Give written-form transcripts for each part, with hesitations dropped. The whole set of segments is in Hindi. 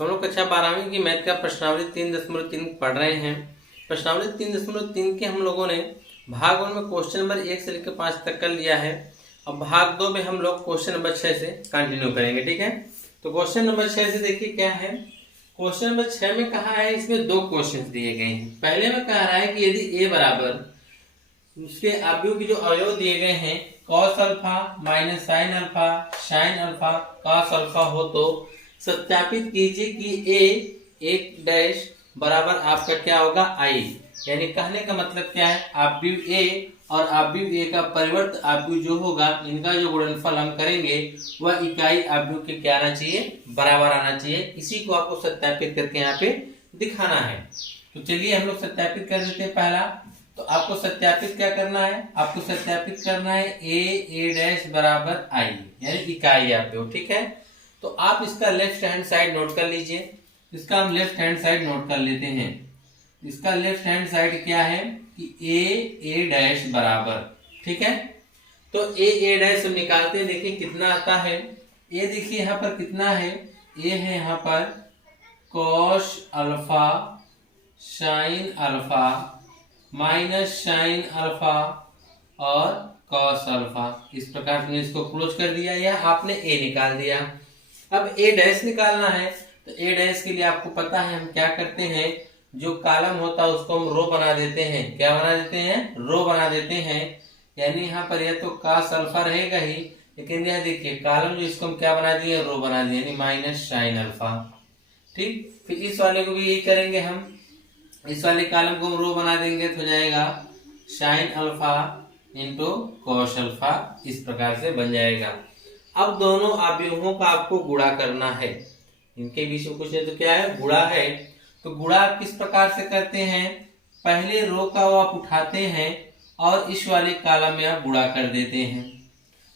हम लोग कक्षा 12वीं की मैथ का प्रश्नावली 3.3 पढ़ रहे हैं। प्रश्नावली 3.3 के हम लोगों ने भाग 1 में क्वेश्चन नंबर 1 से लेकर 5 तक कर लिया है। अब भाग 2 में हम लोग क्वेश्चन नंबर 6 से कंटिन्यू करेंगे। ठीक है, तो क्वेश्चन नंबर 6 से देखिए क्या है। क्वेश्चन नंबर 6 में कहा है, इसमें दो क्वेश्चन दिए गए हैं। पहले में कह रहा है कि यदि a बराबर उसके अवयव की जो अवयव दिए गए हैं cos alpha minus sine alpha sine alpha cos alpha हो तो सत्यापित कीजिए कि a एक डैश बराबर आपका क्या होगा i। यानी कहने का मतलब क्या है, अवयव a और अवयव a का परिवर्त अवयव जो होगा इनका जो गुणनफल हम करेंगे वह इकाई अवयव के क्या आना चाहिए, बराबर आना चाहिए। इसी को आपको सत्यापित करके यहाँ पे दिखाना है। तो चलिए हम लोग सत्यापित कर देते हैं। पहला तो आपको सत्यापित क्या करना है, आपको सत्यापित करना है a डैश बराबर i यानी इकाई अवयव। ठीक है, तो आप इसका लेफ्ट हैंड साइड नोट कर लीजिए। इसका हम लेफ्ट हैंड साइड नोट कर लेते हैं। इसका लेफ्ट हैंड साइड क्या है कि a डैश बराबर, ठीक है, तो a डैश हम निकालते हैं। देखिए कितना आता है, a देखिए यहाँ पर कितना है, a है यहाँ पर cos alpha sine alpha minus sine alpha और cos अल्फा। इस प्रकार से इसको क्लोज कर दिया या आपने a निकाल दिया। अब a डैश निकालना है, तो a डैश के लिए आपको पता है हम क्या करते हैं, जो कॉलम होता है उसको हम रो बना देते हैं। क्या बना देते हैं, रो बना देते हैं। यानी यहाँ पर यह तो cos अल्फा रहेगा ही, लेकिन यह देखिए कॉलम जो इसको हम क्या बना दिए, रो बना दिए यानी माइनस साइन अल्फा। ठीक, फिर इस वाले को भी यही करेंगे हम। इस वाले कॉलम को हम रो बना देंगे तो हो जाएगा sine alpha into cos alpha. इस प्रकार से बन जाएगा। अब दोनों अवयवों का आपको गुणा करना है। इनके बीच में कुछ है तो क्या है, गुणा है। तो गुणा आप किस प्रकार से करते हैं, पहले रो का वो आप उठाते हैं और इस वाले कॉलम में आप गुणा कर देते हैं।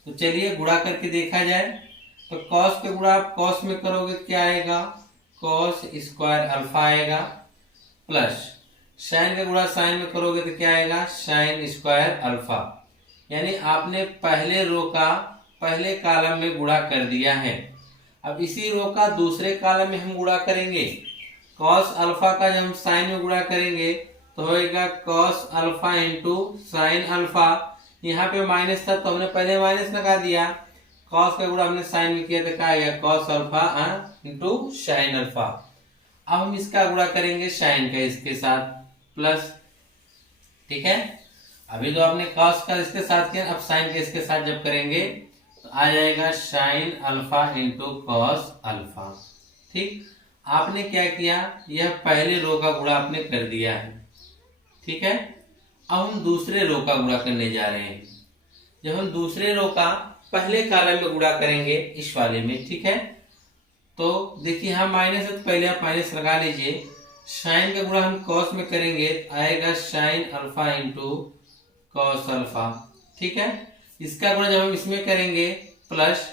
तो चलिए गुणा करके देखा जाए। तो कॉस के गुणा आप कॉस में करोगे तो क्या आएगा, कॉस स्क्वायर अल्फा आएगा, प्लस साइन का गुणा साइन में करोगे तो क्या आएगा, साइन स्क्वायर अल्फा। यानी आपने पहले रो का पहले कॉलम में गुणा कर दिया है। अब इसी रो का दूसरे कॉलम में हम गुणा करेंगे। कॉस अल्फा का जब हम साइन में गुणा करेंगे तो होएगा cos alpha into sine alpha. यहाँ पे माइनस था तो हमने पहले माइनस लगा दिया। कॉस का गुणा हमने साइन में किया तो क्या आएगा, cos alpha into sine alpha. अब हम इसका गुणा करेंगे साइन का इसके साथ प्लस। ठीक है, अभी तो आपने कॉस का इसके साथ किया, अब साइन के इसके साथ जब करेंगे तो आ जाएगा sine alpha into cos alpha. ठीक, आपने क्या किया, यह पहले रो का गुणा आपने कर दिया है। ठीक है, अब हम दूसरे रो का गुणा करने जा रहे हैं। जब हम दूसरे रो का पहले कॉलम में गुणा करेंगे इस वाले में, ठीक है, तो देखिए यहाँ माइनस है तो पहले आप माइनस लगा लीजिए। साइन का गुणा हम कॉस में करेंगे, आएगा sine alpha into cos alpha. ठीक है, इसका गुणा जब हम इसमें करेंगे प्लस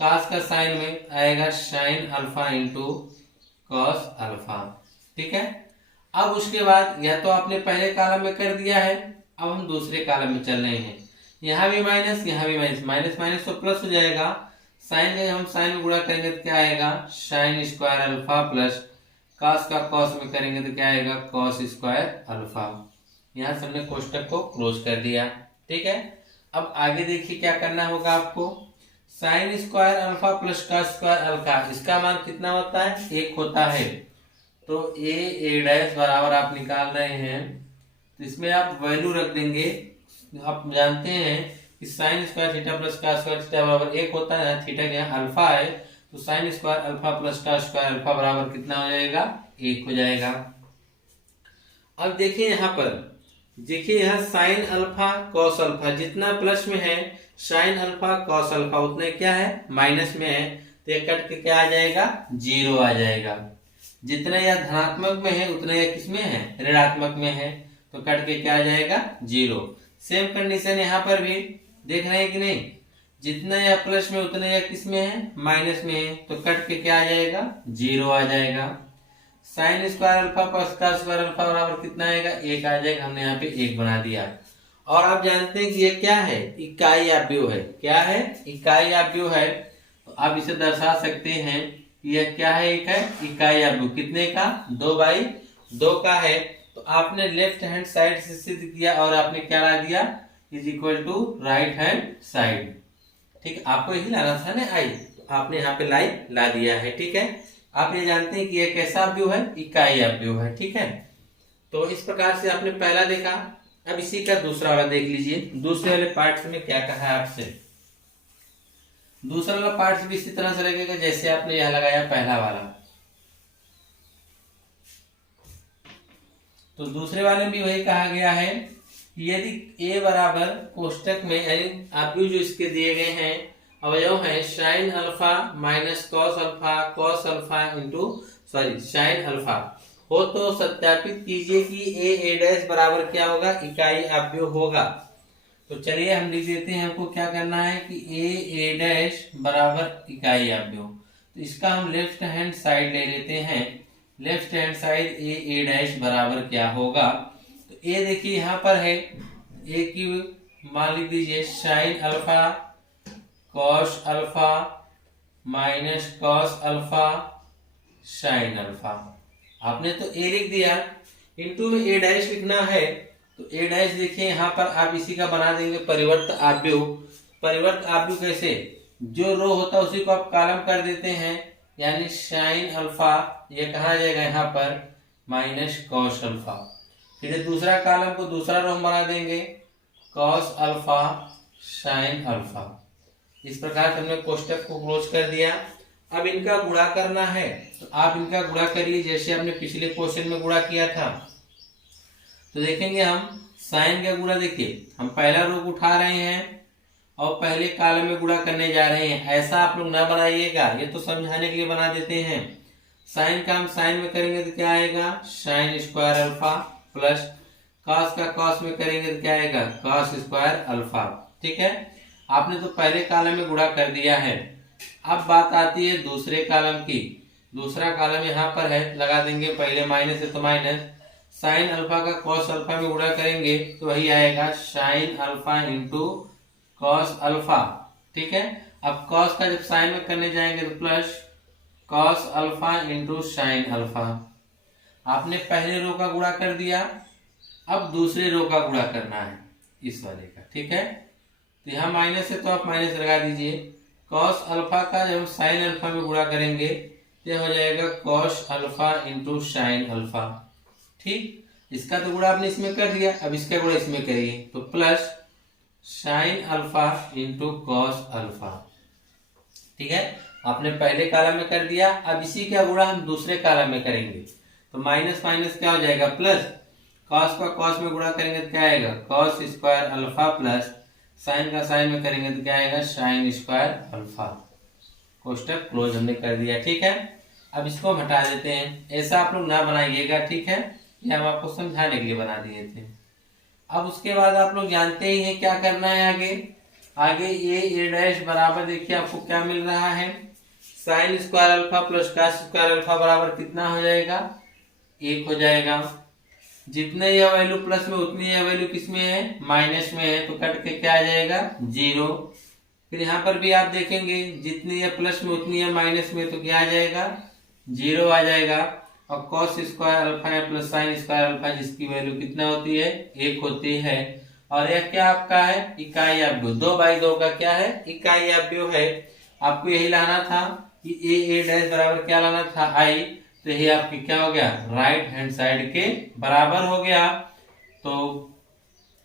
कॉस का साइन में आएगा sine alpha into cos alpha. ठीक है, अब उसके बाद यह तो आपने पहले कॉलम में कर दिया है, अब हम दूसरे कॉलम में चल रहे हैं। यहाँ भी माइनस यहाँ भी माइनस, माइनस माइनस तो प्लस हो जाएगा। साइन का हम साइन में गुणा करेंगे तो क्या आएगा, sine square alpha plus cos का कॉस में करेंगे तो क्या आएगा, कॉस स्क्वायर अल्फा। यहाँ से हमने कोष्टक को क्लोज कर दिया। ठीक है, अब आगे देखिए क्या करना होगा आपको। Sine square alpha plus cos square alpha, इसका मान कितना होता है, 1 होता है। तो a डैश बराबर आप निकाल रहे हैं तो इसमें आप वैल्यू रख देंगे। आप जानते हैं कि sine square theta plus cos square theta बराबर 1 होता है। थीटा यहाँ अल्फा है तो sine square alpha plus cos square alpha बराबर कितना हो जाएगा, 1 हो जाएगा। अब देखिए यहाँ पर, देखिए यहाँ साइन अल्फा कॉस अल्फा जितना प्लस में है, साइन अल्फा कॉस अल्फा उतना क्या है, माइनस में है। तो ये कट के क्या आ जाएगा, 0 आ जाएगा। जितना यह धनात्मक में है उतना यह किस में है, ऋणात्मक में है, तो कट के क्या आ जाएगा, 0। सेम कंडीशन यहाँ पर भी देख रहे हैं कि नहीं, जितना यह प्लस में उतना यह किस में है, माइनस में है, तो कट के क्या आ जाएगा, 0 आ जाएगा। Sine square alpha plus cos square alpha बराबर कितना आएगा, 1 आ जाएगा। हमने यहाँ पे 1 बना दिया। और आप जानते हैं कि ये क्या है, इकाई अवयव है। क्या है, इकाई अवयव है। तो आप इसे दर्शा सकते हैं यह क्या है, एक है इकाई अवयव, कितने का, 2/2 का है। तो आपने लेफ्ट हैंड साइड से सिद्ध किया और आपने क्या ला दिया, is equal to right hand side. ठीक, आपको यही लाना था ना आई, तो आपने यहाँ पे लाई ला दिया है। ठीक है, आप ये जानते हैं कि यह कैसा अवयव है, इकाई अवयव है। ठीक है, तो इस प्रकार से आपने पहला देखा। अब इसी का दूसरा वाला देख लीजिए। दूसरे वाले पार्ट में क्या कहा है आपसे, दूसरा वाला पार्ट भी इसी तरह से लगेगा जैसे आपने यह लगाया पहला वाला। तो दूसरे वाले में भी वही कहा गया है कि यदि a बराबर कोष्टक में यानी अवयव जो इसके दिए गए हैं अवयव है sine alpha minus cos alpha into sine alpha हो, तो सत्यापित कीजिए कि a डैश बराबर क्या होगा, इकाई अवयव होगा। तो चलिए हम लिख देते हैं, हमको क्या करना है कि a डैश बराबर इकाई अवयव। तो इसका हम लेफ्ट हैंड साइड ले लेते हैं। Left hand side a dash बराबर क्या होगा, तो a देखिए यहाँ पर है, a की मान लिख दीजिए sine alpha cos alpha minus cos alpha sine alpha. आपने तो a लिख दिया, इनटू में a डैश लिखना है। तो a डैश देखिए यहाँ पर आप इसी का बना देंगे परिवर्त अवयव। परिवर्त अवयव कैसे, जो रो होता है उसी को आप कॉलम कर देते हैं, यानी साइन अल्फा ये कहा जाएगा यहाँ पर माइनस कॉस अल्फा। फिर दूसरा कॉलम को दूसरा रो हम बना देंगे कॉस अल्फा साइन अल्फा। इस प्रकार से हमने कोष्टक को क्लोज कर दिया। अब इनका गुणा करना है, तो आप इनका गुणा करिए जैसे हमने पिछले क्वेश्चन में गुणा किया था। तो देखेंगे हम साइन का गुणा, देखिए हम पहला रो उठा रहे हैं और पहले कॉलम में गुणा करने जा रहे हैं। ऐसा आप लोग ना बनाइएगा, ये तो समझाने के लिए बना देते हैं। साइन का हम साइन में करेंगे तो क्या आएगा, sine square alpha plus cos का कॉस में करेंगे तो क्या आएगा, कॉस स्क्वायर अल्फा। ठीक है, आपने तो पहले कॉलम में गुणा कर दिया है। अब बात आती है दूसरे कॉलम की। दूसरा कॉलम यहाँ पर है, लगा देंगे पहले माइनस है तो माइनस, साइन अल्फा का कॉस अल्फा में गुणा करेंगे तो वही आएगा sine alpha into cos alpha. ठीक है, अब कॉस का जब साइन में करने जाएंगे तो plus cos alpha into sine alpha. आपने पहले रो का गुणा कर दिया, अब दूसरे रो का गुणा करना है इस वाले का। ठीक है, तो यहाँ माइनस है तो आप माइनस लगा दीजिए। कॉस अल्फा का जब साइन अल्फा में गुणा करेंगे तो हो जाएगा cos alpha into sine alpha. ठीक, इसका तो गुणा आपने इसमें कर दिया, अब इसका गुणा इसमें करिए तो plus sine alpha into cos alpha. ठीक है, आपने पहले कॉलम में कर दिया, अब इसी का गुणा हम दूसरे कॉलम में करेंगे तो माइनस माइनस क्या हो जाएगा प्लस, कॉस का कॉस में गुणा करेंगे तो क्या आएगा, cos square alpha plus sign का साइन में करेंगे तो क्या आएगा, साइन स्क्वायर अल्फा। कोष्टक क्लोज हमने कर दिया। ठीक है, अब इसको हम हटा देते हैं। ऐसा आप लोग ना बनाइएगा, ठीक है, ये हम आपको समझाने के लिए बना दिए थे। अब उसके बाद आप लोग जानते ही हैं क्या करना है आगे। आगे ए डैश बराबर देखिए आपको क्या मिल रहा है, sine square alpha plus cos square alpha बराबर कितना हो जाएगा, 1 हो जाएगा। जितने यह वैल्यू प्लस में उतनी यह वैल्यू किसमें है, माइनस में है, तो कट के क्या आ जाएगा 0। फिर यहाँ पर भी आप देखेंगे जितनी यह प्लस में उतनी है माइनस में, तो क्या आ जाएगा 0 आ जाएगा। और कॉस स्क्वायर अल्फा है प्लस साइन स्क्वायर अल्फा जिसकी वैल्यू कितना होती है, 1 होती है। और यह क्या आपका है, इकाई अवयव, 2/2 का क्या है, इकाई अवयव है। आपको यही लाना था कि ए डैश बराबर क्या लाना था, आई। तो यही आपकी क्या हो गया, राइट हैंड साइड के बराबर हो गया। तो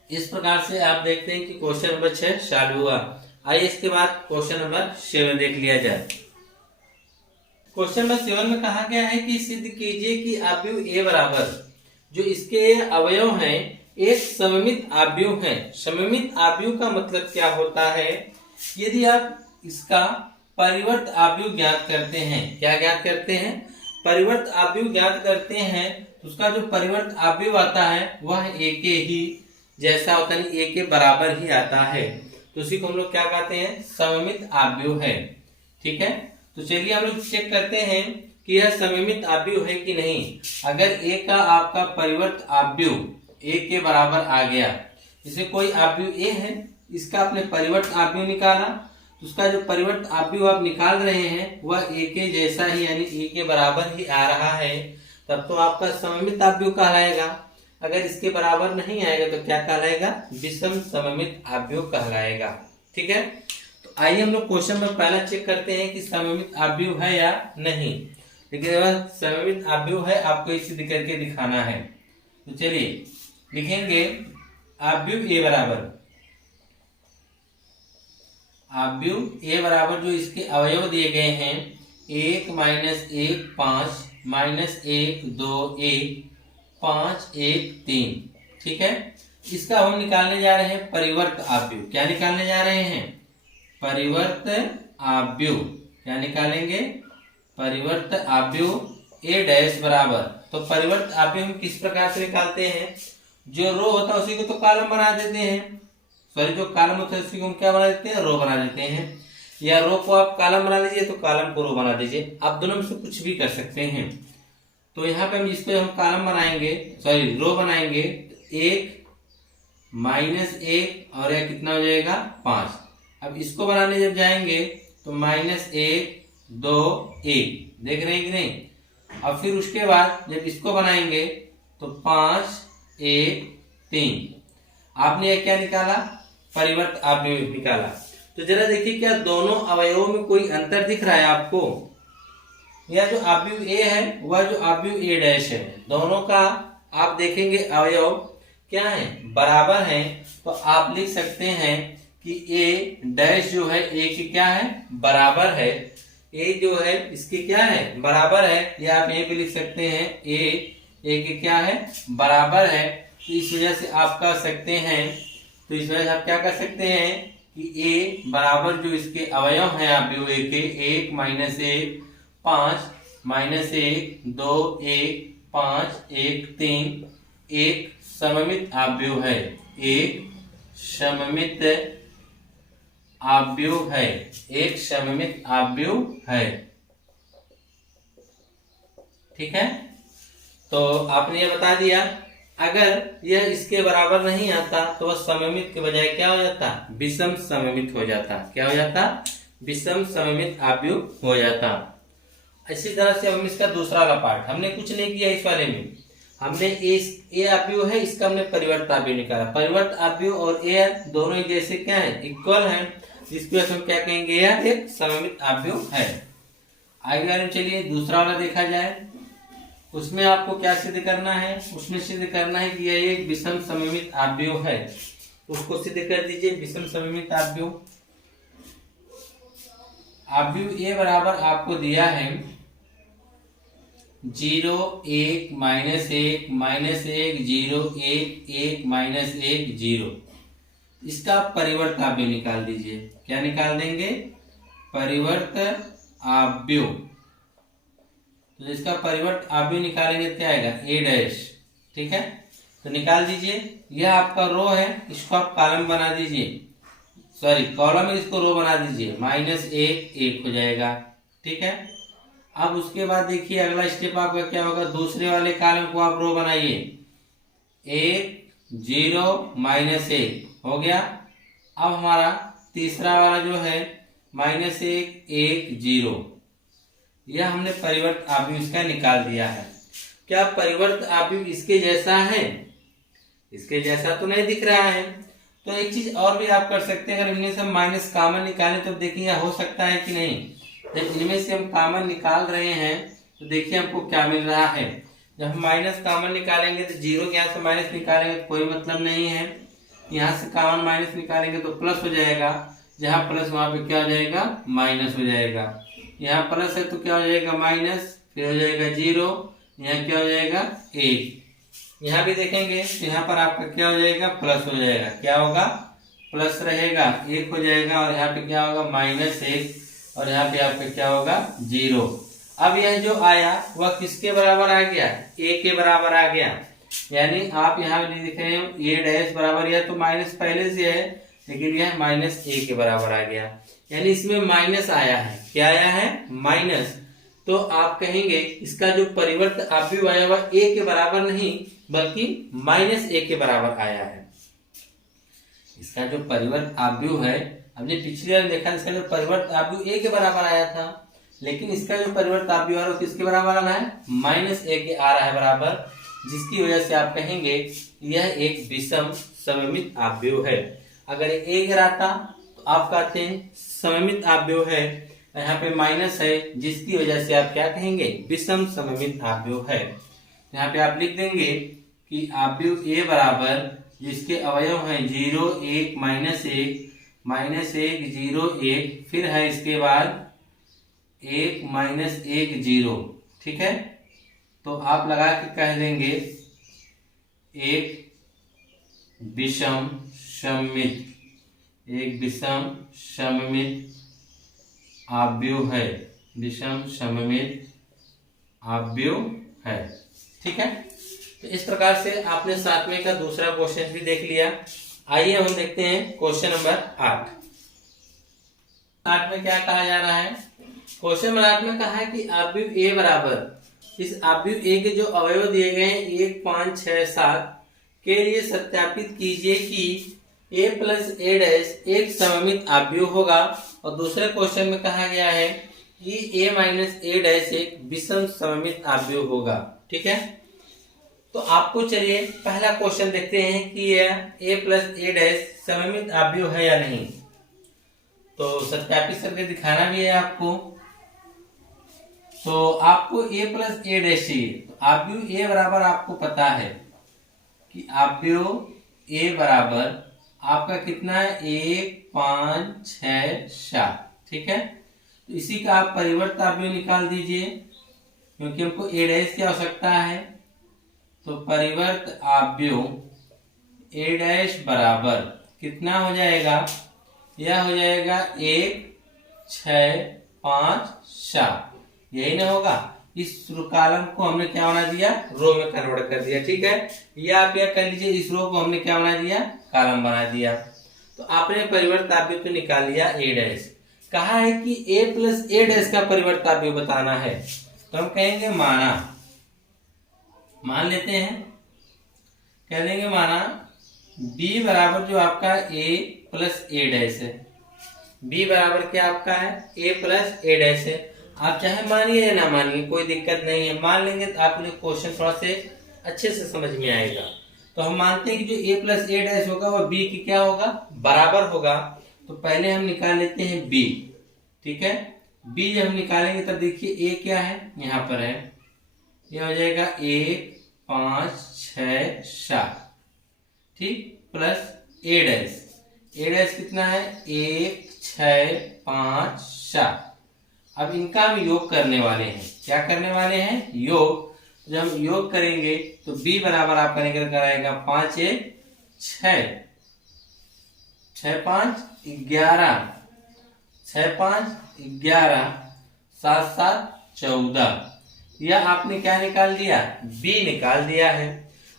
इस प्रकार से आप देखते हैं कि क्वेश्चन नंबर 6 चालू हुआ। आइए इसके बाद क्वेश्चन नंबर 7 देख लिया जाए। क्वेश्चन नंबर 7 में कहा गया है कि सिद्ध कीजिए कि अवयव ए बराबर जो इसके अवयव हैं एक सममित अवयव है। सममित अवयव का मतलब क्या होता है, यदि आप इसका परिवर्त अवयव ज्ञात करते हैं, क्या ज्ञात करते हैं, परिवर्त अवयव ज्ञात करते हैं, तो उसका जो परिवर्त अवयव आता है वह ए के ही जैसा होता है, ए के बराबर ही आता है। तो उसी को हम लोग क्या कहते हैं, सममित अवयव है। ठीक है, तो चलिए हम लोग चेक करते हैं कि यह सममित अवयव है कि नहीं। अगर ए का आपका परिवर्त अवयव ए के बराबर आ गया, इसमें कोई अवयव ए है, इसका आपने परिवर्त अवयव निकाला, तो उसका जो परिवर्त आव्यूह आप निकाल रहे हैं वह ए के जैसा ही यानी ए के बराबर ही आ रहा है, तब तो आपका सममित आव्यूह कहलाएगा। अगर इसके बराबर नहीं आएगा तो क्या कहलाएगा? विषम सममित आव्यूह कहलाएगा। ठीक है, तो आइए हम लोग क्वेश्चन में पहला चेक करते हैं कि सममित आव्यूह है या नहीं। लेकिन अगर सममित आव्यूह है आपको इसे सिद्ध करके दिखाना है। तो चलिए लिखेंगे आव्यूह ए बराबर जो इसके अवयव दिए गए हैं 1 - 1 5 - 1 2 1 5 1 3। ठीक है, इसका हम निकालने जा रहे हैं परिवर्त आव्यूह। क्या निकालने जा रहे हैं? परिवर्त आव्यूह। क्या निकालेंगे? परिवर्त आव्यूह ए डैश बराबर। तो परिवर्त आव्यूह हम किस प्रकार से निकालते हैं? जो रो होता है उसी को तो कॉलम बना देते हैं, सॉरी जो कॉलम होता है उसी को हम क्या बना देते हैं? रो बना देते हैं। या रो को आप कॉलम बना लीजिए तो कॉलम को रो बना दीजिए, आप दोनों में से कुछ भी कर सकते हैं। तो यहाँ पे हम इसको हम कॉलम बनाएंगे, सॉरी रो बनाएंगे, 1 - 1 और यह कितना हो जाएगा? 5। अब इसको बनाने जब जाएंगे तो -1 2 1, देख रहे हैं कि नहीं? अब फिर उसके बाद जब इसको बनाएंगे तो 5 1 3। आपने यह क्या निकाला? परिवर्त आव्यूह निकाला। तो जरा देखिए क्या दोनों अवयवों में कोई अंतर दिख रहा है आपको? यह जो आव्यूह ए है वह जो आव्यूह ए डैश है, दोनों का आप देखेंगे अवयव क्या है? बराबर है। तो आप लिख सकते हैं कि ए डैश जो है ए की क्या है? बराबर है। ए जो है इसकी क्या है? बराबर है। या आप यहीं पे लिख सकते हैं ए के क्या है? बराबर है। तो इस वजह से आप कह सकते हैं, तो इस वजह से आप क्या कर सकते हैं कि ए बराबर जो इसके अवयव हैं आव्यूह ए के 1 - 1 5 - 1 2 1 5 1 3 एक सममित आव्यूह है। एक सममित आव्यूह है। एक सममित आव्यूह है। ठीक है, तो आपने ये बता दिया। अगर यह इसके बराबर नहीं आता तो वह सममित के बजाय क्या हो जाता? विषम सममित हो जाता। क्या हो जाता? विषम सममित आव्यूह हो जाता। इसी तरह से हम इसका दूसरा वाला पार्ट हमने कुछ नहीं किया। इस वाले में हमने ए आव्यूह है, इसका हमने परिवर्त आव्यूह निकाला। परिवर्त आव्यूह और ए दोनों एक जैसे क्या है? इक्वल है, जिसकी वजह से हम क्या कहेंगे? यह एक सममित आव्यूह है। आगे वाले में चलिए दूसरा वाला देखा जाए। उसमें आपको क्या सिद्ध करना है? उसमें सिद्ध करना है कि यह एक विषम सममित आव्यूह है। उसको सिद्ध कर दीजिए। विषम सममित आव्यूह ए बराबर आपको दिया है 0 1 - 1 -1 0 1 1 -1 0। इसका परिवर्त आव्यूह निकाल दीजिए। क्या निकाल देंगे? परिवर्त आव्यूह। तो इसका परिवर्त आव्यूह निकालेंगे क्या आएगा? ए डैश। ठीक है, तो निकाल दीजिए। यह आपका रो है, इसको आप कॉलम बना दीजिए, सॉरी कॉलम है, इसको रो बना दीजिए। -1 1 हो जाएगा। ठीक है, अब उसके बाद देखिए अगला स्टेप आपका क्या होगा? दूसरे वाले कॉलम को आप रो बनाइए। 1 0 -1 हो गया। अब हमारा तीसरा वाला जो है -1 1 0, यह हमने परिवर्त आव्यूह इसका निकाल दिया है। क्या परिवर्त आव्यूह इसके जैसा है? इसके जैसा तो नहीं दिख रहा है। तो एक चीज और भी आप कर सकते हैं, अगर इनमें से हम माइनस कॉमन निकालें तो देखिए हो सकता है कि नहीं। जब इनमें से हम कॉमन निकाल रहे हैं तो देखिए हमको क्या मिल रहा है। जब हम माइनस कॉमन निकालेंगे तो 0 के यहाँ से माइनस निकालेंगे तो कोई मतलब नहीं है। यहाँ से कॉमन माइनस निकालेंगे तो प्लस हो जाएगा। जहाँ प्लस वहां पे क्या हो जाएगा? माइनस हो जाएगा। यहाँ प्लस है तो क्या हो जाएगा? माइनस, फिर हो जाएगा 0, यहाँ क्या हो जाएगा? 1। यहाँ भी देखेंगे तो यहाँ पर आपका क्या हो जाएगा? प्लस हो जाएगा। क्या होगा? प्लस रहेगा, 1 हो जाएगा। और यहाँ पे क्या होगा? -1। और यहाँ पे आपका क्या होगा? 0। अब यह जो आया वह किसके बराबर आ गया? ए के बराबर आ गया। यानी आप यहाँ देख रहे हो ए डैश बराबर, यह तो माइनस पहले से है लेकिन यह -a के बराबर आ गया। यानी इसमें माइनस आया है। क्या आया है? माइनस। तो आप कहेंगे इसका जो परिवर्त आव्यूह आया वह a के बराबर नहीं बल्कि -a के बराबर आया है। इसका जो परिवर्त आव्यूह है हमने पिछली बार देखा इसका जो परिवर्त आव्यूह a के बराबर आया था, लेकिन इसका जो परिवर्त आव्यूह आ रहा है किसके बराबर आ रहा है, -a के आ रहा है बराबर, जिसकी वजह से आप कहेंगे यह एक विषम सममित आव्यूह है। अगर a गिराता तो आप कहते हैं सममित आव्यूह है, यहाँ पे माइनस है जिसकी वजह से आप क्या कहेंगे, विषम सममित आव्यूह है। यहाँ पे आप लिख देंगे कि आव्यूह a बराबर जिसके अवयव हैं 0 1 -1 0 1, फिर है इसके बाद 1 -1 0, ठीक है। तो आप लगा के कह देंगे एक विषम सममित आव्यूह है, विषम सममित आव्यूह है, ठीक है। तो इस प्रकार से आपने 7वें का दूसरा क्वेश्चन भी देख लिया। आइए हम देखते हैं क्वेश्चन नंबर 8। 8 में क्या कहा जा रहा है, क्वेश्चन नंबर 8 में कहा है कि आव्यूह a बराबर, इस आव्यूह a के जो अवयव दिए गए हैं 1 5 6 7 के लिए सत्यापित कीजिए कि a प्लस a डैश एक सममित आव्यूह होगा। और दूसरे क्वेश्चन में कहा गया है कि a माइनस a डैश एक विषम सममित आव्यूह होगा, ठीक है। तो आपको चलिए पहला क्वेश्चन देखते हैं कि यह a प्लस a डैश सममित आव्यूह है या नहीं। तो सत्यापित करके दिखाना भी है आपको। तो आपको a प्लस a डैश चाहिए, तो आव्यूह a बराबर आपको पता है कि आव्यूह a बराबर आपका कितना है, 1 5 6 7, ठीक है। तो इसी का आप परिवर्त आव्यूह निकाल दीजिए, क्योंकि हमको a डैश की आवश्यकता है। तो परिवर्त आव्यूह a डैश बराबर कितना हो जाएगा, यह हो जाएगा 1 6 5 7, यही ना होगा। इस कॉलम को हमने क्या बना दिया, रो में कन्वर्ट कर दिया, ठीक है। या आप यह कर लीजिए, इस रो को हमने क्या बना दिया, कॉलम बना दिया। तो आपने परिवर्त आव्यूह तो निकाल लिया a डैश। कहा है कि a प्लस a डैश का परिवर्त आव्यूह बताना है, तो हम कहेंगे मान लेते हैं, कह देंगे माना b बराबर जो आपका a प्लस a डैश है, b बराबर क्या आपका है, a प्लस a डैश है। आप चाहे मानिए या ना मानिए कोई दिक्कत नहीं है, मान लेंगे तो आपको क्वेश्चन थोड़ा से अच्छे से समझ में आएगा। तो हम मानते हैं कि जो a प्लस a डैश होगा वह b की क्या होगा, बराबर होगा। तो पहले हम निकाल लेते हैं b, ठीक है। b जब हम निकालेंगे तब देखिए a क्या है, यहाँ पर है, यह हो जाएगा 1 5 6 7, ठीक, प्लस a डैश कितना है, 1 6 5 7। अब इनका हम योग करने वाले हैं, क्या करने वाले हैं, योग। जब हम योग करेंगे तो b बराबर आपका निकल कर आएगा 5 1 6 6 5 11 6 5 11 7 7 14, यह आपने क्या निकाल दिया, b निकाल दिया है।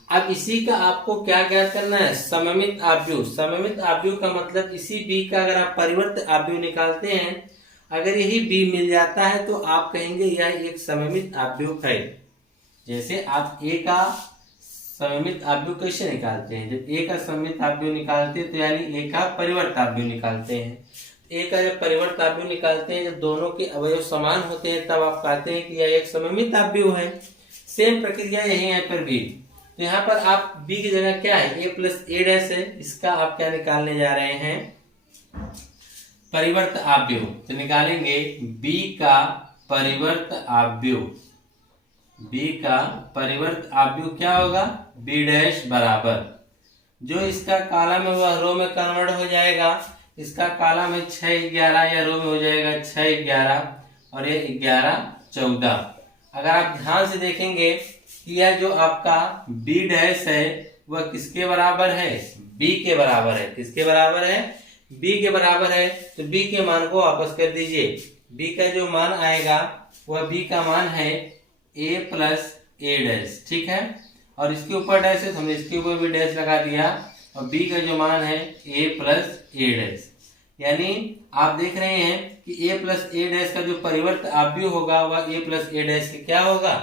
अब इसी का आपको क्या ज्ञात करना है, सममित आव्यूह। सममित आव्यूह का मतलब इसी b का अगर आप परिवर्त आव्यूह निकालते हैं, अगर यही b मिल जाता है तो आप कहेंगे यह एक सममित आव्यूह है। जैसे आप a का सममित आव्यूह कैसे निकालते हैं, जब a का सममित आव्यूह निकालते हैं तो यानी a का परिवर्त आव्यूह निकालते हैं। a का जब परिवर्त आव्यूह निकालते हैं, जब दोनों के अवयव समान होते हैं तब आप कहते हैं कि यह एक सममित आव्यूह है। सेम प्रक्रिया यही है पर भी। तो यहाँ पर आप b की जगह क्या है, a प्लस a डैश है, इसका आप क्या निकालने जा रहे हैं, परिवर्त आव्यूह। तो निकालेंगे b का परिवर्त आव्यूह। b का परिवर्त आव्यूह क्या होगा, b डैश बराबर जो इसका कॉलम है वह रो में कन्वर्ट हो जाएगा। इसका कॉलम है 6 11, या रो में हो जाएगा 6 11 और ये 11 14। अगर आप ध्यान से देखेंगे कि यह जो आपका b डैश है वह किसके बराबर है, b के बराबर है। किसके बराबर है, b के बराबर है। तो b के मान को वापस कर दीजिए। b का जो मान आएगा वह b का मान है a प्लस a डैश, ठीक है। और इसके ऊपर डैश है तो हमने इसके ऊपर भी डैश लगा दिया, और b का जो मान है a प्लस a डैश। यानी आप देख रहे हैं कि a प्लस a डैश का जो परिवर्त आव्यूह होगा वह a प्लस a डैश के क्या होगा,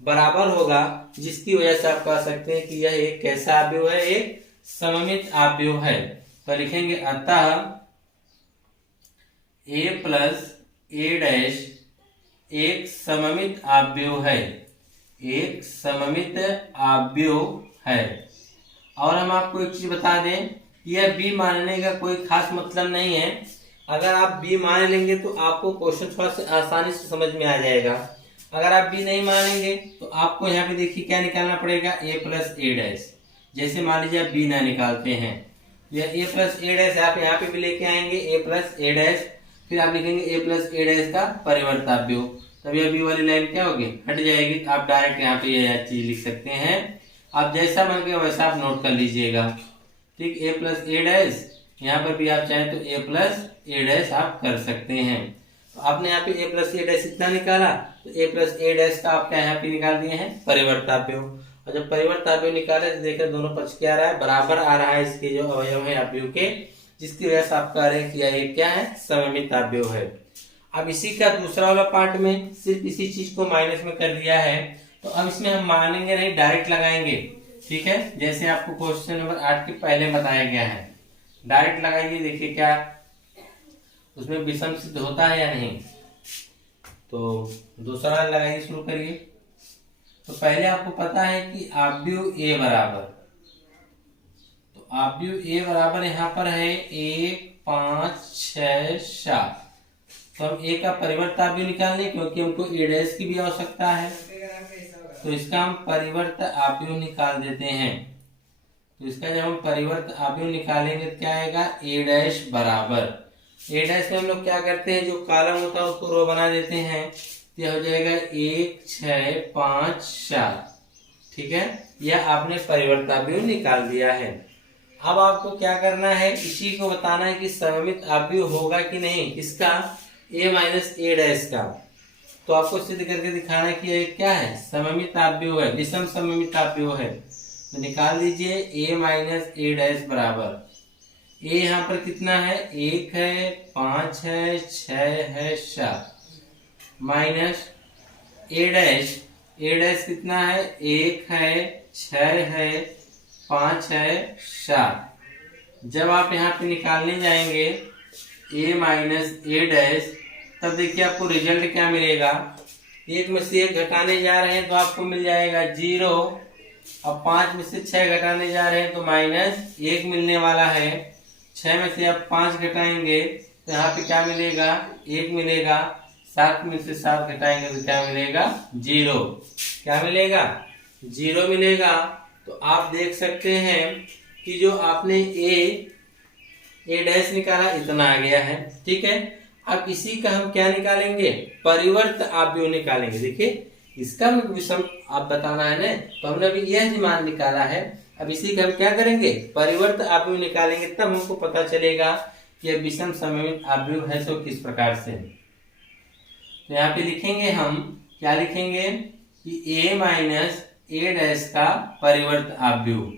बराबर होगा, जिसकी वजह से आप कह सकते हैं कि यह एक कैसा आव्यूह है, एक सममित आव्यूह है। तो लिखेंगे अतः ए प्लस ए डैश एक सममित आव्यूह है, एक सममित आव्यूह है। और हम आपको एक चीज बता दें, यह बी मानने का कोई खास मतलब नहीं है। अगर आप बी मान लेंगे तो आपको क्वेश्चन थोड़ा सा आसानी से समझ में आ जाएगा। अगर आप बी नहीं मानेंगे तो आपको यहाँ पे देखिए क्या निकालना पड़ेगा, ए प्लस ए डैश। जैसे मान लीजिए आप बी ना निकालते हैं, यह ए प्लस ए डैश आप यहाँ पे भी लेके आएंगे, ए प्लस ए डैश, फिर आप लिखेंगे ए प्लस ए डैश का परिवर्ताव्यूह, तब यह बी वाली लाइन क्या होगी, हट जाएगी। तो आप डायरेक्ट यहाँ पे यह चीज लिख सकते हैं। आप जैसा मन के वैसा आप नोट कर लीजिएगा, ठीक। ए प्लस ए डैश, यहाँ पर भी आप चाहें तो ए प्लस ए डैश आप कर सकते हैं। तो आपने यहाँ पे ए प्लस ए डैश इतना निकाला, तो ए प्लस ए डैश का आप क्या यहाँ पे निकाल दिए हैं, परिवर्ताव्यूह। और जब परिवर्ताव्यूह निकाले तो देखिए दोनों पक्ष क्या आ रहा है, बराबर आ रहा है इसके जो अवयव है आव्यूह के, जिसकी वजह से आप कह रहे हैं कि यह क्या है, सममित आव्यूह है। अब इसी का दूसरा वाला पार्ट में सिर्फ इसी चीज को माइनस में कर दिया है, तो अब इसमें हम मानेंगे नहीं, डायरेक्ट लगाएंगे, ठीक है। जैसे आपको क्वेश्चन नंबर 8 के पहले बताया गया है, डायरेक्ट लगाइए, देखिए क्या उसमें विषम सिद्ध होता है या नहीं। तो दूसरा लगाइए, शुरू करिए। तो पहले आपको पता है कि आव्यूह ए बराबर, तो आव्यूह ए बराबर यहाँ पर है 1 5 6 7। तो हम ए का परिवर्ताव्यूह निकालने, क्योंकि हमको ए डैश की भी आवश्यकता है, तो इसका हम परिवर्त आव्यूह निकाल देते हैं। तो इसका जब हम परिवर्त आव्यूह निकालेंगे तो क्या आएगा, ए डैश बराबर, ए डैश में हम लोग क्या करते हैं, जो कॉलम होता है उसको रो बना देते हैं। यह हो जाएगा 1 6 5 7, ठीक है। यह आपने परिवर्त आव्यूह निकाल दिया है। अब आपको क्या करना है, इसी को बताना है कि सममित आव्यूह होगा कि नहीं, किसका, ए माइनस ए डैश का। तो आपको सिद्ध करके दिखाना है कि यह क्या है, सममित आव्यूह है, विषम सममित आव्यूह है। तो निकाल दीजिए ए माइनस ए डैश बराबर, ए यहाँ पर कितना है, 1 है 5 है 6 है 7, minus A dash, A dash कितना है, 1 है 6 है 5 है 7। जब आप यहाँ पे निकालने जाएंगे ए माइनस ए डैश, तब देखिए आपको रिजल्ट क्या मिलेगा, एक में से 1 घटाने जा रहे हैं तो आपको मिल जाएगा 0, अब 5 में से 6 घटाने जा रहे हैं तो -1 मिलने वाला है। 6 में से आप 5 घटाएंगे तो यहाँ पे क्या मिलेगा, 1 मिलेगा। 7 में से 7 घटाएंगे तो क्या मिलेगा, 0। क्या मिलेगा, 0 मिलेगा। तो आप देख सकते हैं कि जो आपने ए डैश निकाला इतना आ गया है, ठीक है। अब इसी का हम क्या निकालेंगे, परिवर्त आव्यूह निकालेंगे। देखिए इसका विषम आप बताना है ना, तो हमने अभी यह मान निकाला है। अब इसी का हम क्या करेंगे, परिवर्त आव्यूह निकालेंगे, तब हमको पता चलेगा कि यह विषम सममित आव्यूह है तो किस प्रकार से। तो यहाँ पे लिखेंगे हम, क्या लिखेंगे कि ए माइनस ए डैश का परिवर्त आव्यूह,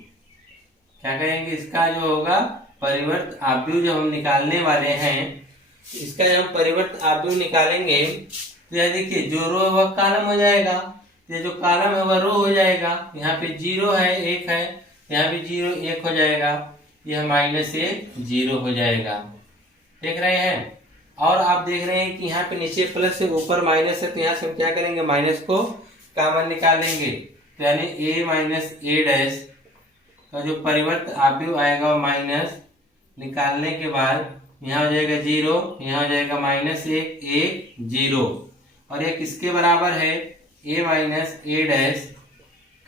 क्या कहेंगे, इसका जो होगा परिवर्त आव्यूह जो हम निकालने वाले हैं, इसका जब हम परिवर्त आव्यूह निकालेंगे तो यह देखिए जो रो है वह कॉलम हो जाएगा, ये जो कॉलम है वह रो हो जाएगा। यहाँ पे 0 है 1 है, यहाँ पे 0 1 हो जाएगा, यह -1 0 हो जाएगा, देख रहे हैं। और आप देख रहे हैं कि यहाँ पे नीचे प्लस है ऊपर माइनस है, तो यहाँ से हम क्या करेंगे, माइनस को कॉमन निकालेंगे। तो यानी ए माइनस ए डैश का जो परिवर्त आव्यूह आएगा वो माइनस निकालने के बाद यहाँ हो जाएगा 0, यहाँ हो जाएगा -1 1 0। और यह किसके बराबर है, ए माइनस ए डैश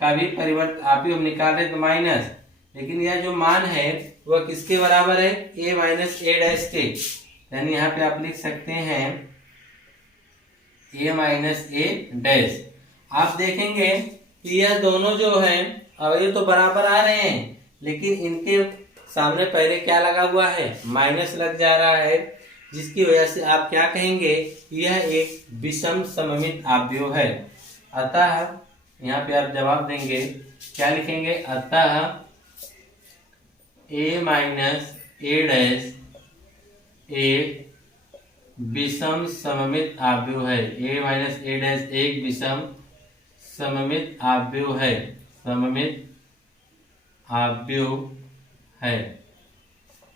का भी परिवर्त आव्यूह हम निकाल रहे तो माइनस, लेकिन यह जो मान है वह किसके बराबर है, ए माइनस ए डैश के। यानी यहाँ पे आप लिख सकते हैं ए माइनस ए डैश। आप देखेंगे कि यह दोनों जो है अवयव तो बराबर आ रहे हैं, लेकिन इनके सामने पहले क्या लगा हुआ है, माइनस लग जा रहा है, जिसकी वजह से आप क्या कहेंगे, यह एक विषम सममित आव्यूह है। अतः यहाँ पे आप जवाब देंगे, क्या लिखेंगे, अतः ए माइनस ए डैश एक विषम सममित आव्यूह है। ए माइनस ए डैश एक विषम सममित आव्यूह है, सममित आव्यूह है।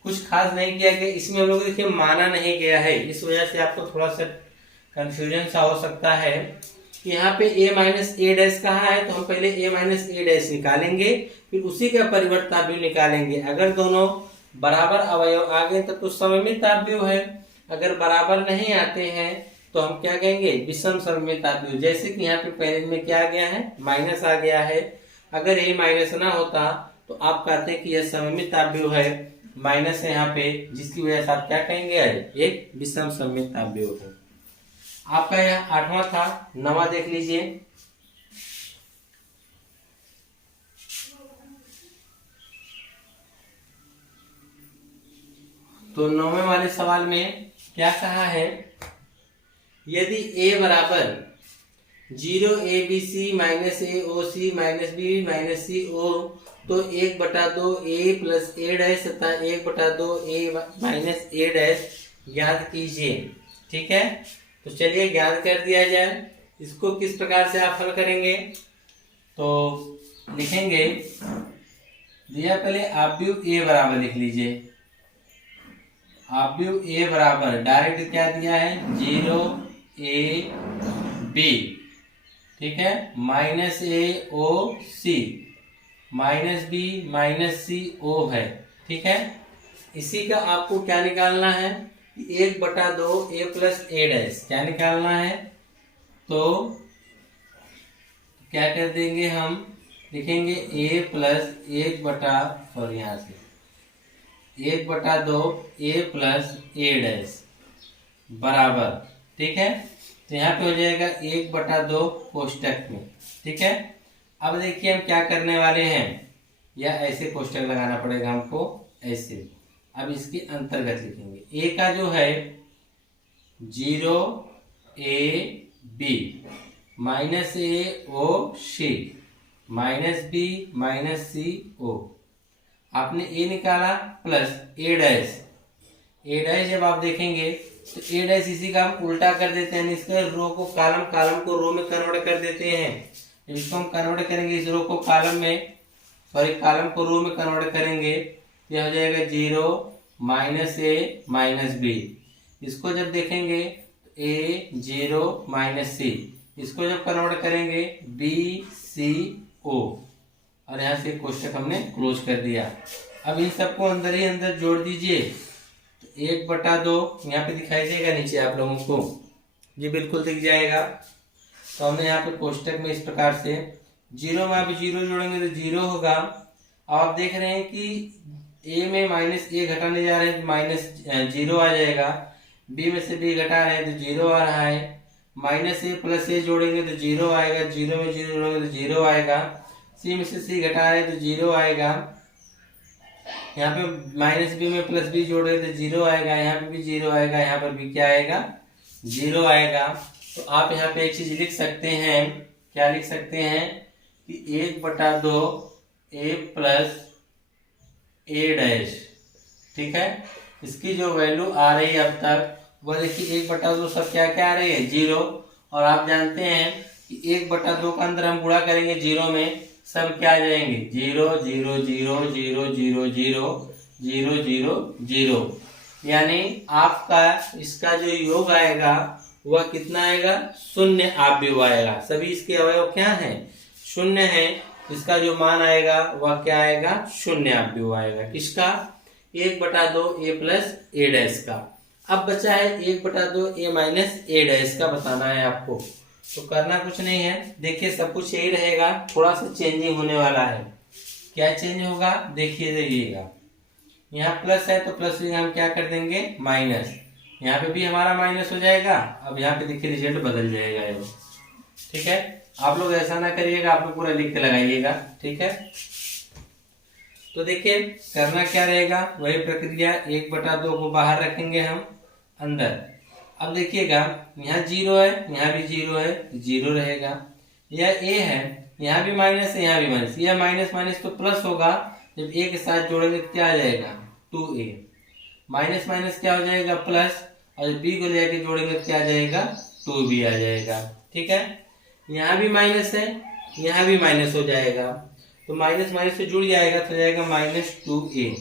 कुछ खास नहीं किया गया इसमें। हम लोग देखिए माना नहीं गया है, इस वजह से आपको थोड़ा सा कंफ्यूजन सा हो सकता है कि यहाँ पे a माइनस ए डैश कहाँ है, तो हम पहले a माइनस ए डैश निकालेंगे, फिर उसी का परिवर्ताव्य निकालेंगे। अगर दोनों बराबर अवयव आ गए तो सममिताव्य है, अगर बराबर नहीं आते हैं तो हम क्या कहेंगे, विषम सममिताव्य। जैसे कि यहाँ पे पहले में क्या आ गया है, माइनस आ गया है। अगर ये माइनस ना होता तो आप कहते हैं कि यह सममिताव्य है, माइनस है यहाँ पे, जिसकी वजह से आप क्या कहेंगे, एक विषम सममिताव्य है। आपका यह 8वां था। 9वां देख लीजिए। तो 9वें वाले सवाल में क्या कहा है, यदि a बराबर 0 ABC minus A O C minus B minus C ओ, तो 1/2 a प्लस ए डैश तथा 1/2 a माइनस ए डैश ज्ञात कीजिए। ठीक है, तो चलिए ज्ञात कर दिया जाए। इसको किस प्रकार से आप हल करेंगे, तो लिखेंगे, दिया पहले आव्यूह a बराबर लिख लीजिए। आव्यूह a बराबर डायरेक्ट क्या दिया है, 0 a b, ठीक है, minus A O C minus B minus C ओ है। ठीक है, इसी का आपको क्या निकालना है, 1/2 a प्लस ए डैश क्या निकालना है। तो क्या कर देंगे, हम लिखेंगे a प्लस 1/2 यहाँ से 1/2 a प्लस ए डैश बराबर, ठीक है, तो यहाँ पे हो जाएगा 1/2 कोष्टक में। ठीक है, अब देखिए हम क्या करने वाले हैं, या ऐसे कोष्टक लगाना पड़ेगा हमको, ऐसे। अब इसके अंतर्गत लिखेंगे, a का जो है 0 a b minus A O C minus B minus C O, आपने a निकाला, plus A dash. A dash जब आप देखेंगे तो ए डैश इसी का हम उल्टा कर देते हैं, इसके रो को कॉलम, कॉलम को रो में कन्वर्ट कर देते हैं। इसको हम कन्वर्ट करेंगे, इस रो को कॉलम में, सॉरी कॉलम को रो में कन्वर्ट करेंगे, यह हो जाएगा 0 माइनस ए माइनस बी। इसको जब देखेंगे तो ए 0 माइनस सी, इसको जब कन्वर्ट करेंगे बी सी ओ, और यहाँ से कोष्टक हमने क्लोज कर दिया। अब इन सबको अंदर ही अंदर जोड़ दीजिए, तो 1/2 यहाँ पे दिखाई देगा नीचे आप लोगों को, जी बिल्कुल दिख जाएगा। तो हमने यहाँ पे कोष्टक में इस प्रकार से 0 में आप 0 जोड़ेंगे तो 0 होगा। अब आप देख रहे हैं कि a में माइनस ए घटाने जा रहे हैं तो माइनस 0 आ जाएगा, b में से b घटा रहे हैं तो 0 आ रहा है, माइनस ए प्लस ए जोड़ेंगे तो 0 आएगा, 0 में 0 जोड़ेंगे तो 0 आएगा, c में से c घटा रहे हैं तो 0 आएगा, यहाँ पे माइनस बी में प्लस बी जोड़े तो 0 आएगा, यहाँ पे भी 0 आएगा, यहाँ पर भी क्या आएगा, 0 आएगा। तो आप यहाँ पे एक चीज लिख सकते हैं, क्या लिख सकते हैं कि 1/2 a प्लस ए डैश। ठीक है, इसकी जो वैल्यू आ रही है अब तक, वो देखिए 1/2 सब क्या क्या आ रही है, 0। और आप जानते हैं कि 1/2 का अंदर हम गुणा करेंगे 0 में, सब क्या आ जाएंगे, 0 0 0 0 0 0 0 0 0, यानी आपका इसका जो योग आएगा वह कितना आएगा, 0 आव्यूह आएगा। सभी इसके अवयव क्या हैं, 0 है, इसका जो मान आएगा वह क्या आएगा, 0 आव्यूह आएगा। किसका, 1/2 a प्लस ए डैश का। अब बचा है 1/2 a माइनस ए डैश का बताना है आपको। तो करना कुछ नहीं है, देखिए सब कुछ यही रहेगा, थोड़ा सा चेंजिंग होने वाला है। क्या चेंज होगा, देखिए देखिएगा, यहाँ प्लस है तो प्लस हम क्या कर देंगे, माइनस, यहाँ पे भी हमारा माइनस हो जाएगा। अब यहाँ पे देखिए रिजल्ट बदल जाएगा। ठीक है, आप लोग ऐसा ना करिएगा, आप लोग पूरा लिख के लगाइएगा। ठीक है, तो देखिए करना क्या रहेगा, वही प्रक्रिया, 1/2 को बाहर रखेंगे हम अंदर। अब देखिएगा यहाँ 0 है, यहाँ भी 0 है, 0 रहेगा। यह a है, यहाँ भी माइनस है, यहाँ भी माइनस, यह माइनस माइनस तो प्लस होगा, जब a के साथ जोड़ेंगे तो क्या आ जाएगा, 2a, माइनस माइनस क्या हो जाएगा, प्लस, और b को लेके जोड़ेंगे तो क्या आ जाएगा, 2b आ जाएगा। ठीक है, यहाँ भी माइनस है, यहाँ भी माइनस हो जाएगा, तो माइनस माइनस से जुड़ जाएगा तो जाएगा -2a।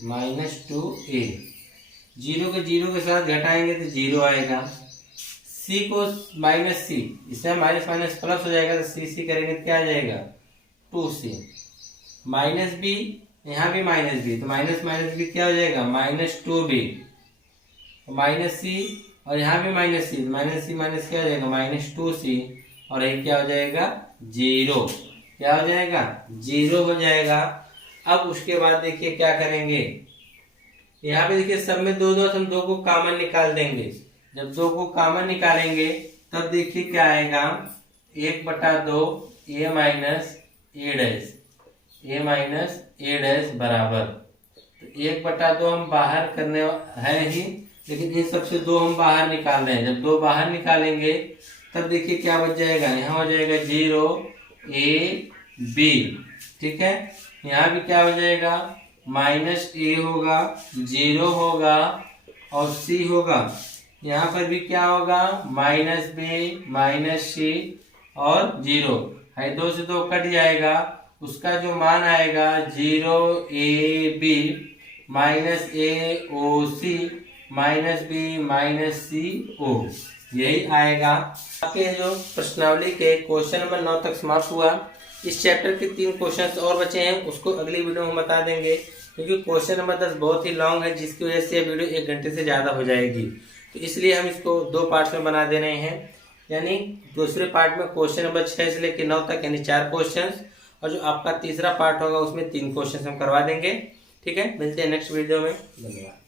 -2a। 0 के साथ घटाएंगे तो 0 आएगा। c को -c, इसमें माइनस माइनस प्लस हो जाएगा तो c करेंगे तो क्या आ जाएगा 2c। -b, यहाँ भी -b, तो माइनस माइनस भी क्या हो जाएगा -2b। -c और यहाँ भी -c, -c माइनस क्या हो जाएगा -2c, और ये क्या हो जाएगा 0। क्या हो जाएगा 0 हो जाएगा। अब उसके बाद देखिए क्या करेंगे, यहाँ पे देखिए सब में 2 2, हम 2 को कॉमन निकाल देंगे। जब 2 को कॉमन निकालेंगे तब देखिए क्या आएगा 1/2 a माइनस a डैश बराबर, तो 1/2 हम बाहर करने है ही, लेकिन इन सबसे 2 हम बाहर निकाल रहे हैं। जब 2 बाहर निकालेंगे तब देखिए क्या बच जाएगा, यहाँ हो जाएगा 0ab, ठीक है। यहाँ भी क्या हो जाएगा -a होगा, 0 होगा और c होगा। यहाँ पर भी क्या होगा -b -c और 0 है, 2 से 2 कट जाएगा। उसका जो मान आएगा 0ab -aoc -b -co, यही आएगा। आपके जो प्रश्नावली के क्वेश्चन नंबर 9 तक समाप्त हुआ। इस चैप्टर के 3 क्वेश्चंस और बचे हैं, उसको अगली वीडियो में बता देंगे, क्योंकि क्वेश्चन नंबर 10 बहुत ही लॉन्ग है, जिसकी वजह से वीडियो 1 घंटे से ज़्यादा हो जाएगी। तो इसलिए हम इसको 2 पार्ट्स में बना दे रहे हैं, यानी दूसरे पार्ट में क्वेश्चन नंबर 6 से लेकर 9 तक यानी 4 क्वेश्चंस, और जो आपका तीसरा पार्ट होगा उसमें 3 क्वेश्चंस हम करवा देंगे। ठीक है, मिलते हैं नेक्स्ट वीडियो में। धन्यवाद।